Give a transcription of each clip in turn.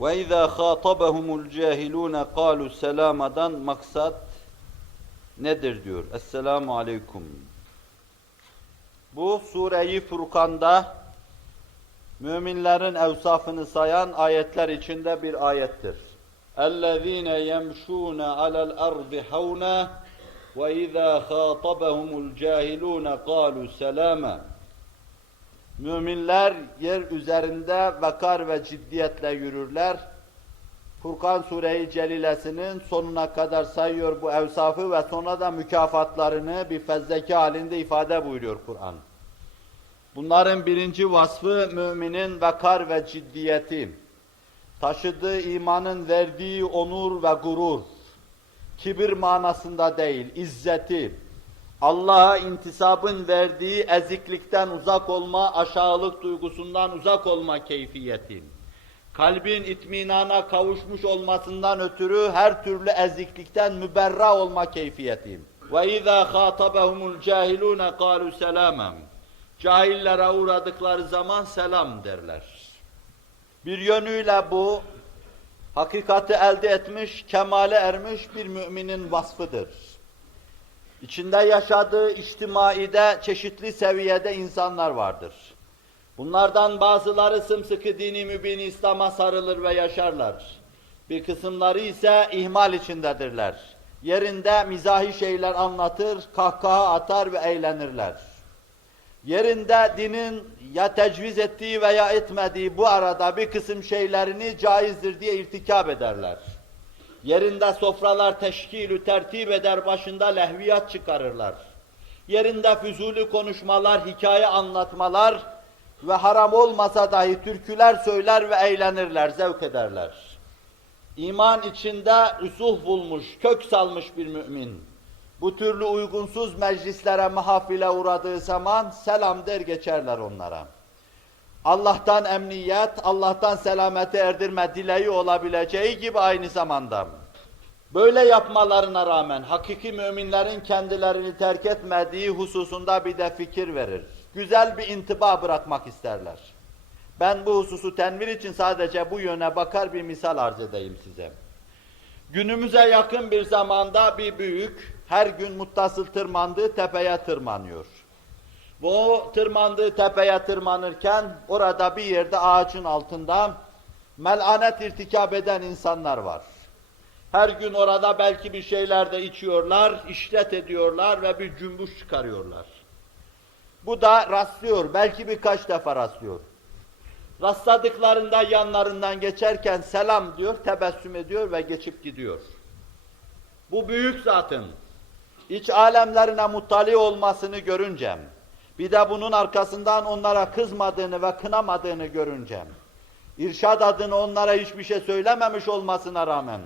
Ve izâ khâtabahumul cahilûne kâlu selâmadan maksat nedir diyor. Esselamu aleyküm. Bu sureyi Furkan'da müminlerin evsafını sayan ayetler içinde bir ayettir. اَلَّذ۪ينَ يَمْشُونَ عَلَى الْأَرْضِ حَوْنًا وَاِذَا خَاطَبَهُمُ الْجَاهِلُونَ قَالُوا سَلَامًا Müminler yer üzerinde vakar ve ciddiyetle yürürler. Furkan Sure-i Celilesinin sonuna kadar sayıyor bu evsafı ve sonra da mükafatlarını bir fezleke halinde ifade buyuruyor Kur'an. Bunların birinci vasfı müminin vakar ve ciddiyeti. Taşıdığı imanın verdiği onur ve gurur. Kibir manasında değil, izzeti. Allah'a intisabın verdiği eziklikten uzak olma, aşağılık duygusundan uzak olma keyfiyeti. Kalbin itminana kavuşmuş olmasından ötürü her türlü eziklikten müberra olma keyfiyeti. وَاِذَا خَاطَبَهُمُ الْجَاهِلُونَ قَالُوا سَلَامًا Cahillere uğradıkları zaman selam derler. Bir yönüyle bu, hakikati elde etmiş, kemale ermiş bir müminin vasfıdır. İçinde yaşadığı içtimaide çeşitli seviyede insanlar vardır. Bunlardan bazıları sımsıkı dini mübin İslam'a sarılır ve yaşarlar. Bir kısımları ise ihmal içindedirler. Yerinde mizahi şeyler anlatır, kahkaha atar ve eğlenirler. Yerinde dinin ya tecviz ettiği veya etmediği bu arada bir kısım şeylerini caizdir diye irtikap ederler. Yerinde sofralar teşkilü tertip eder, başında lehviyat çıkarırlar. Yerinde füzuli konuşmalar, hikaye anlatmalar ve haram olmasa dahi türküler söyler ve eğlenirler, zevk ederler. İman içinde usuh bulmuş, kök salmış bir mümin. Bu türlü uygunsuz meclislere, mahafile uğradığı zaman selam der geçerler onlara. Allah'tan emniyet, Allah'tan selamete erdirme dileği olabileceği gibi aynı zamanda. Böyle yapmalarına rağmen hakiki müminlerin kendilerini terk etmediği hususunda bir de fikir verir. Güzel bir intiba bırakmak isterler. Ben bu hususu tenvir için sadece bu yöne bakar bir misal arz edeyim size. Günümüze yakın bir zamanda bir büyük her gün muttasıl tırmandığı tepeye tırmanıyor. O tırmandığı tepeye tırmanırken orada bir yerde ağacın altında melanet irtikap eden insanlar var. Her gün orada belki bir şeyler de içiyorlar, işlet ediyorlar ve bir cümbüş çıkarıyorlar. Bu da rastlıyor, belki birkaç defa rastlıyor. Rastladıklarında yanlarından geçerken selam diyor, tebessüm ediyor ve geçip gidiyor. Bu büyük zatın iç alemlerine muttali olmasını görünce, bir de bunun arkasından onlara kızmadığını ve kınamadığını görünce, irşad adını onlara hiçbir şey söylememiş olmasına rağmen,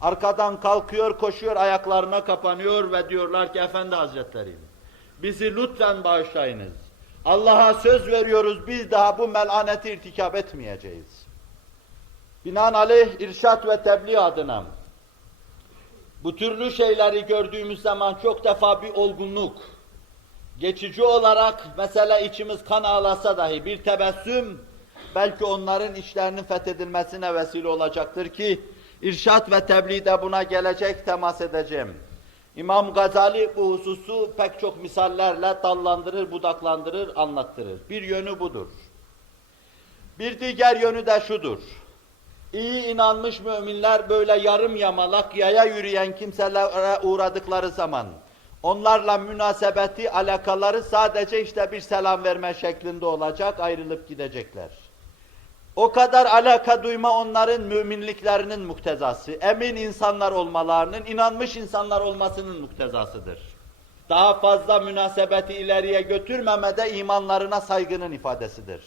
arkadan kalkıyor, koşuyor, ayaklarına kapanıyor ve diyorlar ki, Efendi Hazretleri, bizi lütfen bağışlayınız. Allah'a söz veriyoruz, biz daha bu melaneti irtikap etmeyeceğiz. Binaenaleyh irşat ve tebliğ adına, bu türlü şeyleri gördüğümüz zaman çok defa bir olgunluk, geçici olarak mesela içimiz kan ağlasa dahi bir tebessüm, belki onların içlerinin fethedilmesine vesile olacaktır ki, irşat ve tebliğde buna gelecek, temas edeceğim. İmam Gazali bu hususu pek çok misallerle dallandırır, budaklandırır, anlattırır. Bir yönü budur. Bir diğer yönü de şudur. İyi inanmış müminler böyle yarım yamalak yaya yürüyen kimselere uğradıkları zaman onlarla münasebeti, alakaları sadece işte bir selam verme şeklinde olacak, ayrılıp gidecekler. O kadar alaka duyma onların müminliklerinin muktezası, emin insanlar olmalarının, inanmış insanlar olmasının muktezasıdır. Daha fazla münasebeti ileriye götürmemede imanlarına saygının ifadesidir.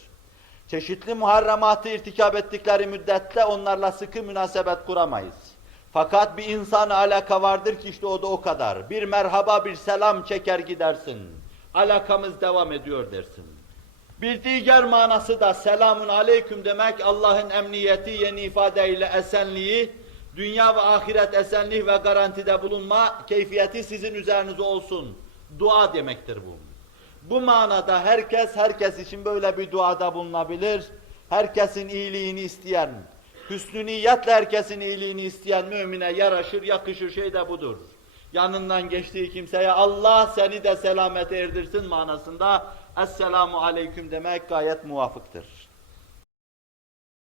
Çeşitli muharrematı irtikap ettikleri müddette onlarla sıkı münasebet kuramayız. Fakat bir insana alaka vardır ki işte o da o kadar. Bir merhaba, bir selam çeker gidersin. Alakamız devam ediyor dersin. Bir diğer manası da selamun aleyküm demek Allah'ın emniyeti yeni ifadeyle esenliği, dünya ve ahiret esenlik ve garantide bulunma keyfiyeti sizin üzerinize olsun. Dua demektir bu. Bu manada herkes herkes için böyle bir duada bulunabilir. Herkesin iyiliğini isteyen, hüsnü niyetle herkesin iyiliğini isteyen mümine yaraşır, yakışır şey de budur. Yanından geçtiği kimseye Allah seni de selamete erdirsin manasında Esselamu Aleyküm demek gayet muvafıktır.